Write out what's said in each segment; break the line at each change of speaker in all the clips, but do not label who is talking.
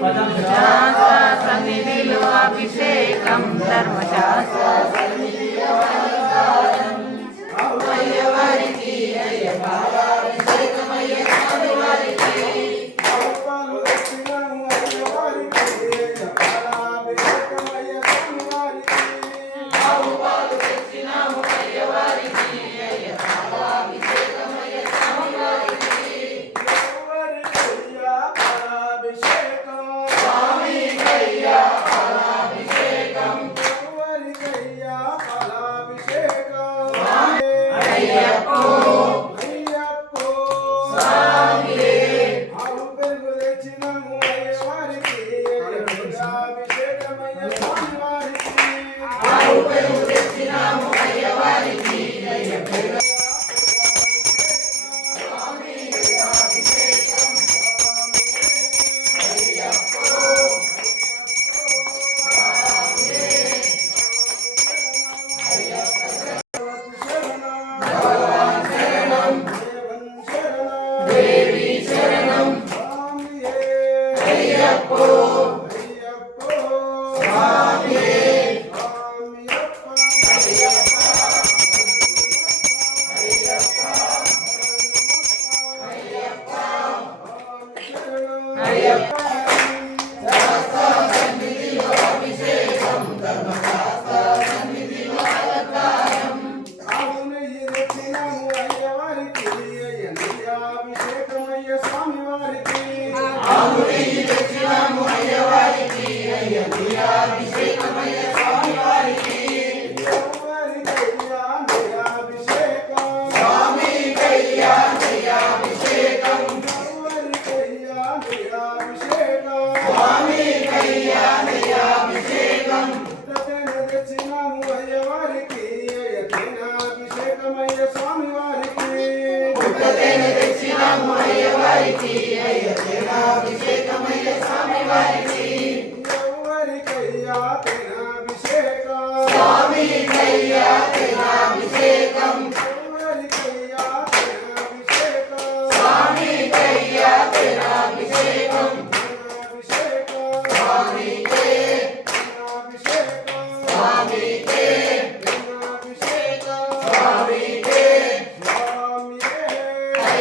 धर्मशास्त्रसन्निधिलो अभिषेकं धर्मशास्त्र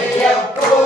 Ele é o povo.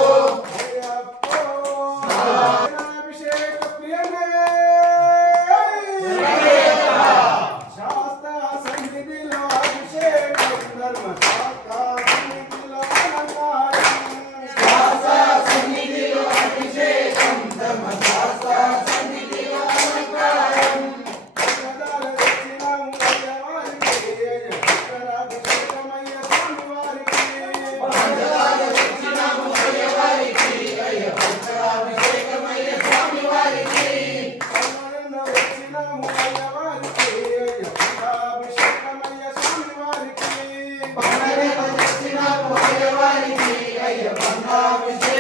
Happy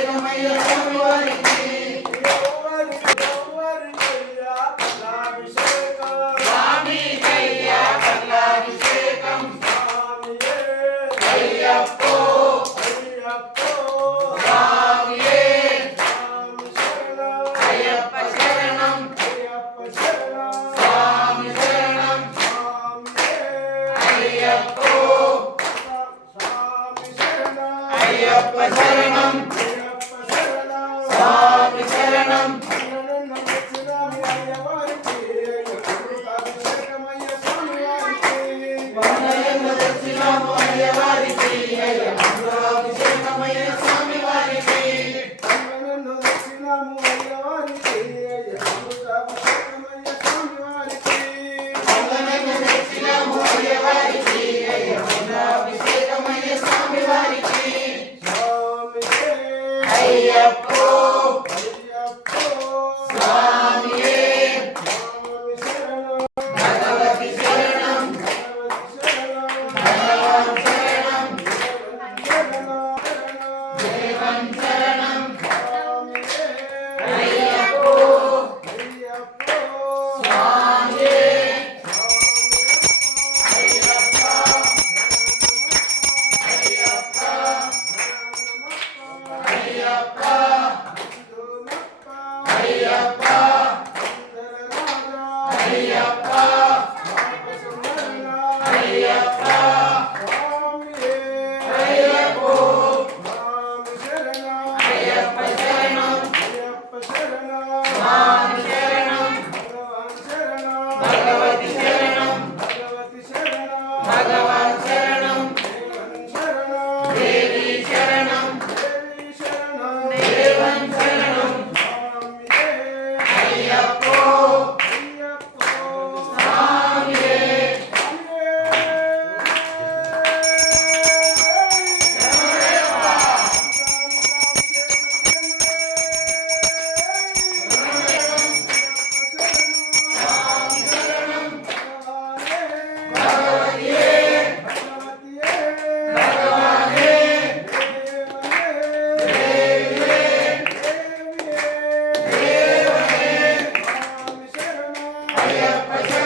Karanam, Karanam.
Jaya, Jaya.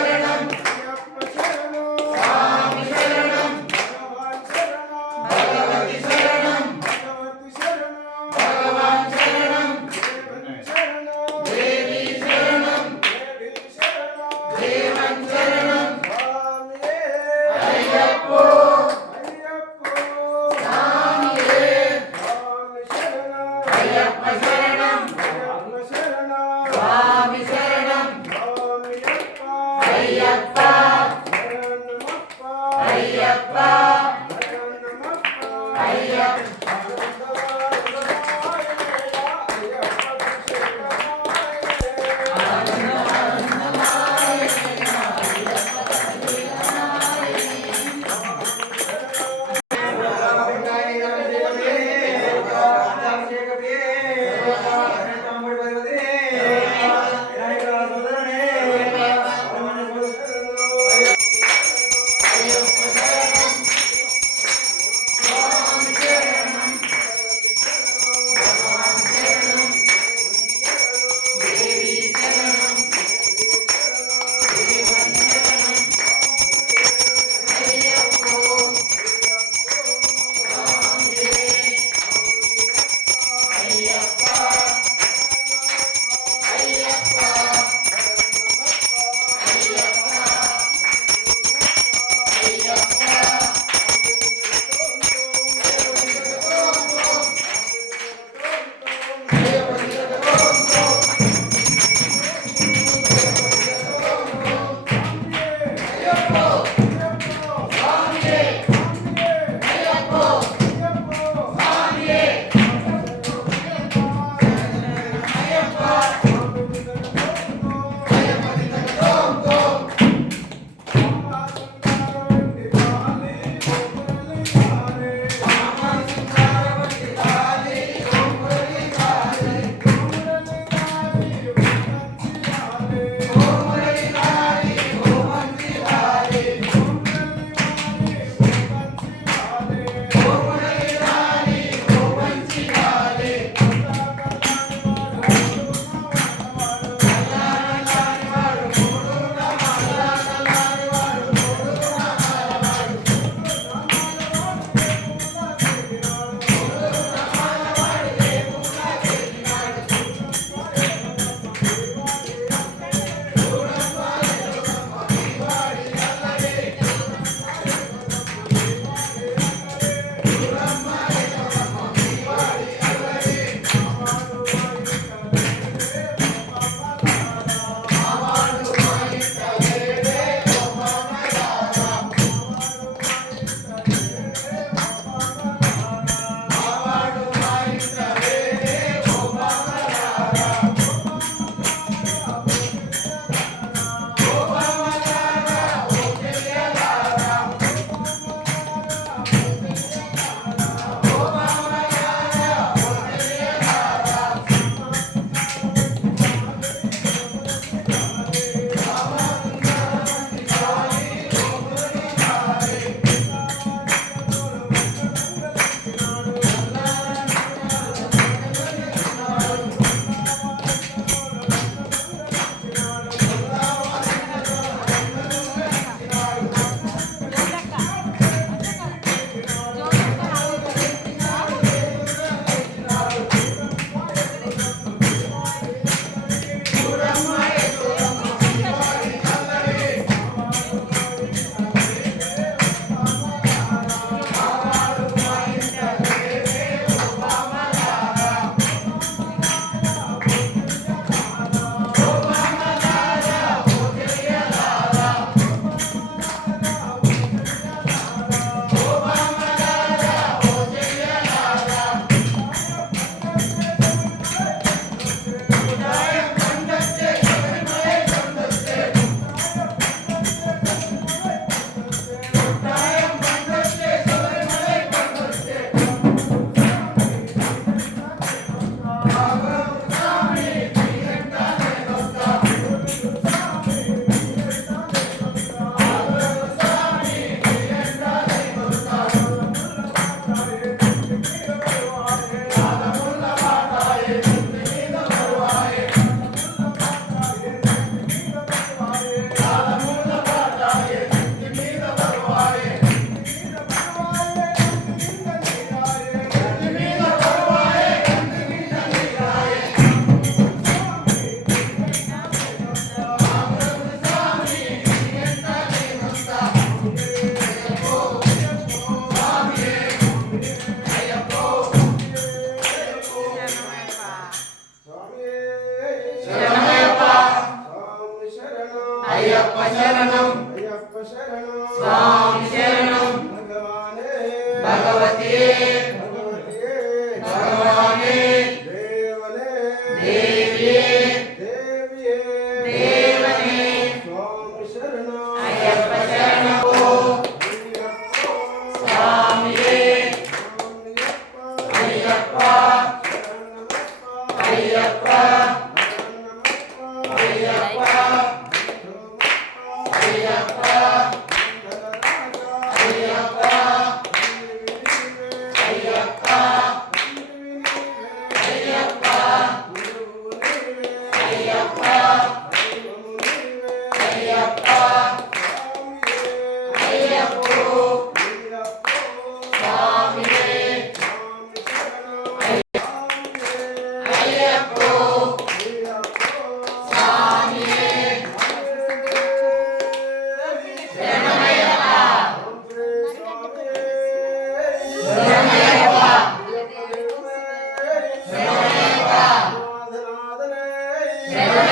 Amen.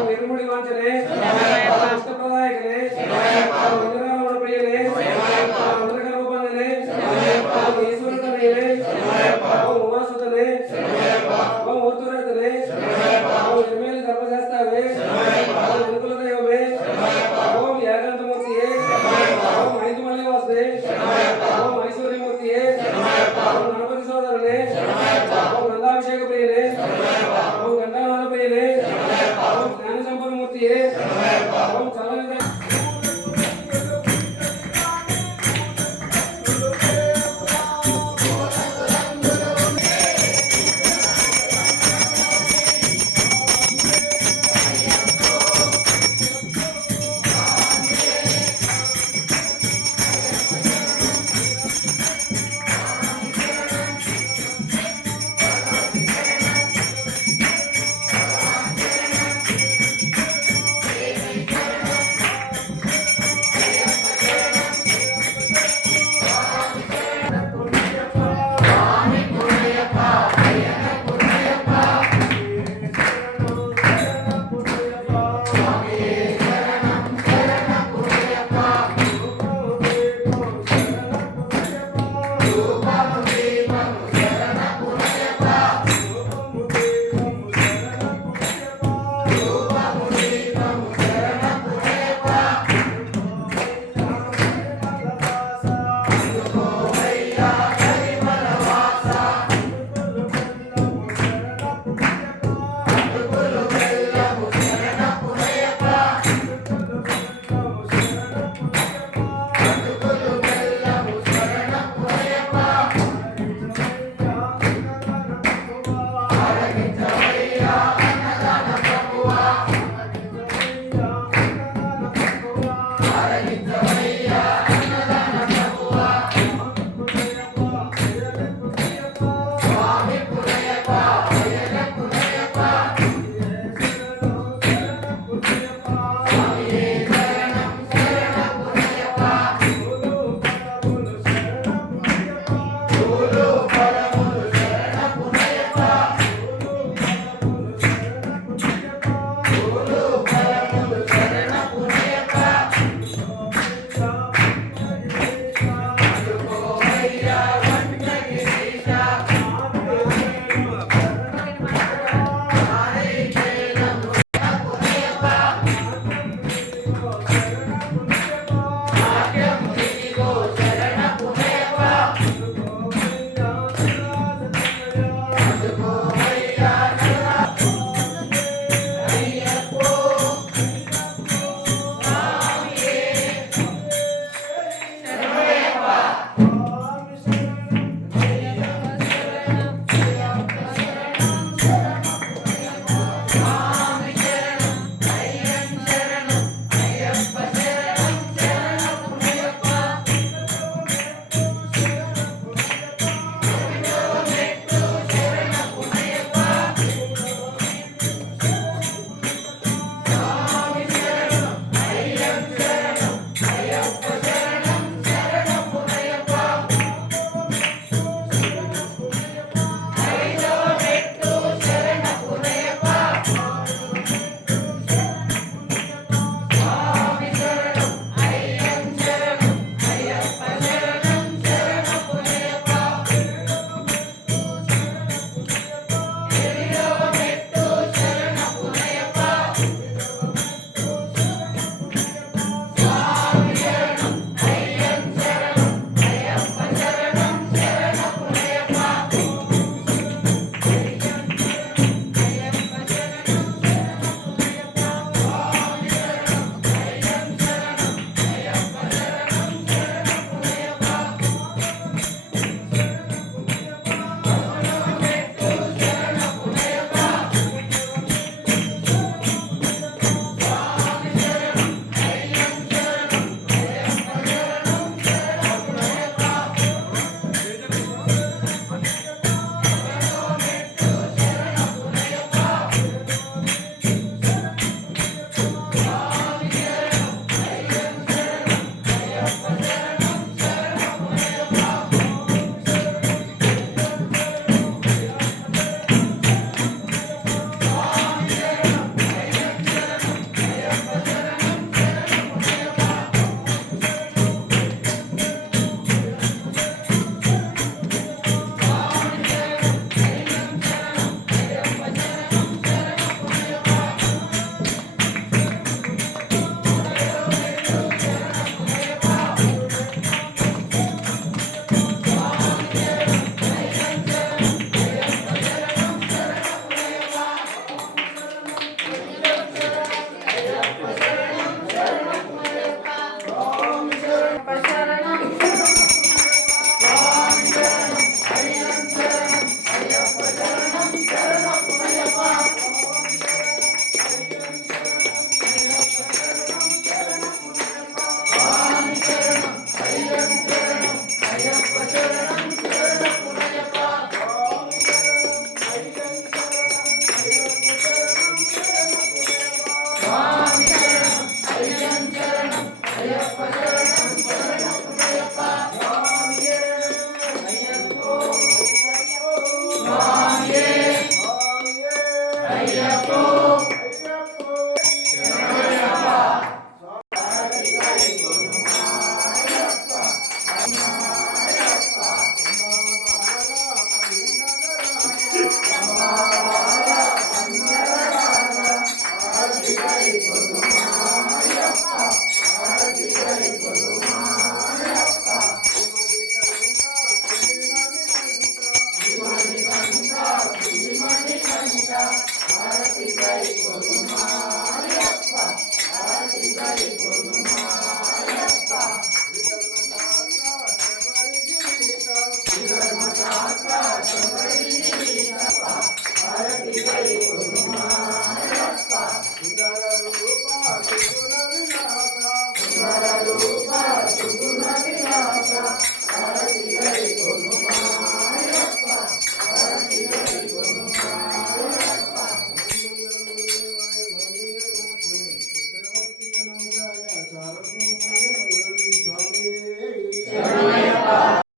నిర్ముడి వంచనే